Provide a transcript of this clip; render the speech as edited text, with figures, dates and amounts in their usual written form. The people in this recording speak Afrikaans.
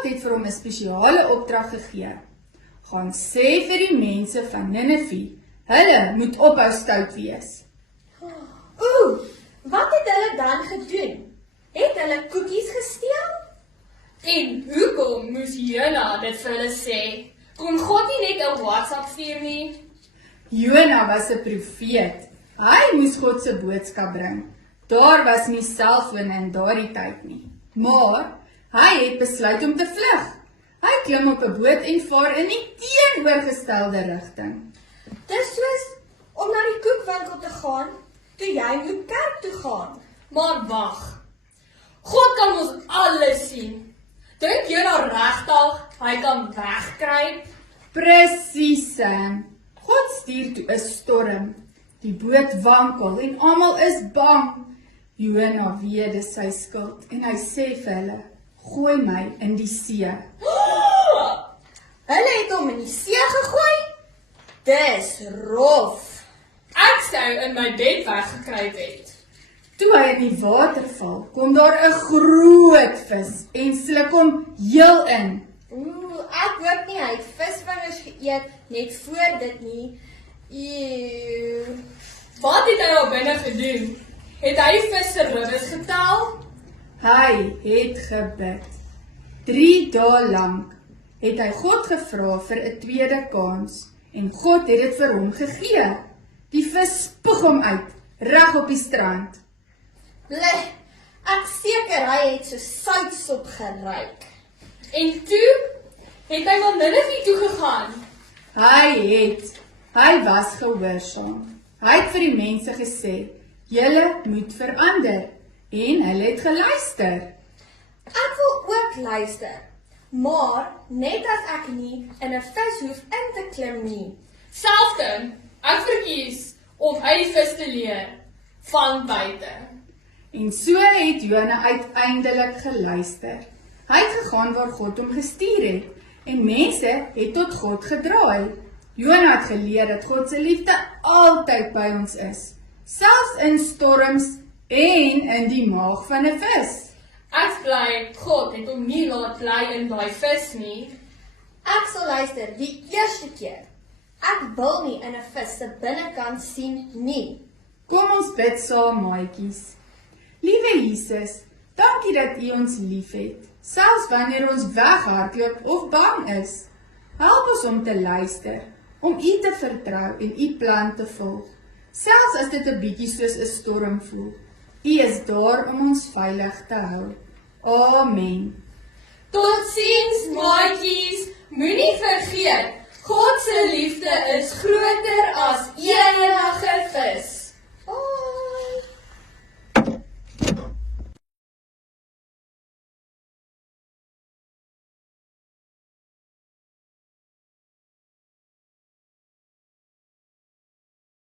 God het vir hom 'n spesiale opdrag gegee. Gaan sê vir die mense van Ninive, hulle moet ophou stout wees. Wat het hulle dan gedoen? Het hulle koekies gesteel? En hoekom moes Jona dit vir hulle sê? Kon God nie net 'n WhatsApp stuur nie? Jona was 'n profeet. Hy moes God se boodskap bring. Daar was nie selfone in daardie tyd nie. Maar hy het besluit om te vlug. Hy klim op 'n boot en vaar in die teenoorgestelde rigting. Dis soos om na die koekwinkel te gaan, toe jy moet kerk toe gaan. Maar wag. God kan ons alles sien. Dink Jona regtig hy kan wegkruip? Presies, Sam. God stuur toe 'n storm. Die boot wankel en almal is bang. Jona weet dis sy skuld en hy sê vir hulle, gooi my in die see. Hulle het hom in die see gegooi? Dis rof. Ek sou in my bed weggekruip het. Toe hy in die water val, kom daar 'n groot vis en sluk hom heel in. Ek hoop nie hy het visvingers geëet net voor dit nie. Eeuw. Wat het hy nou binne gedoen? Het hy die vis se ribbes getel? Hy het gebid. 3 dae lank het hy God gevra vir 'n tweede kans en God het dit vir hom gegee. Die vis spoeg hom uit, reg op die strand. Bleh, ek seker hy het so soutsop geruik. En toe het hy na Ninive toe gegaan. Hy was gehoorsaam. Hy het vir die mense gesê, julle moet verander. En hulle het geluister. Ek wil ook luister, maar net as ek nie in 'n vis hoef in te klim nie. Selfde, ek verkies om uit die vis te leer van buite. En so het Jona uiteindelik geluister. Hy het gegaan waar God hom gestuur het, en mense het tot God gedraai. Jona het geleer dat God se liefde altyd by ons is, selfs in storms en in die maag van 'n vis. Ek bly God het hom nie laat bly in daai vis nie. Ek sal luister die eerste keer. Ek wil nie in 'n vis se binnekant sien nie. Kom ons bid saam, maatjies. Liewe Jesus, dankie dat U ons liefhet, selfs wanneer ons weghardloop of bang is. Help ons om te luister, om U te vertrou en U plan te volg, selfs as dit 'n bietjie soos 'n storm voel. U is daar om ons veilig te hou. Amen. Totsiens, maatjies, moenie vergeet, God se liefde is groter as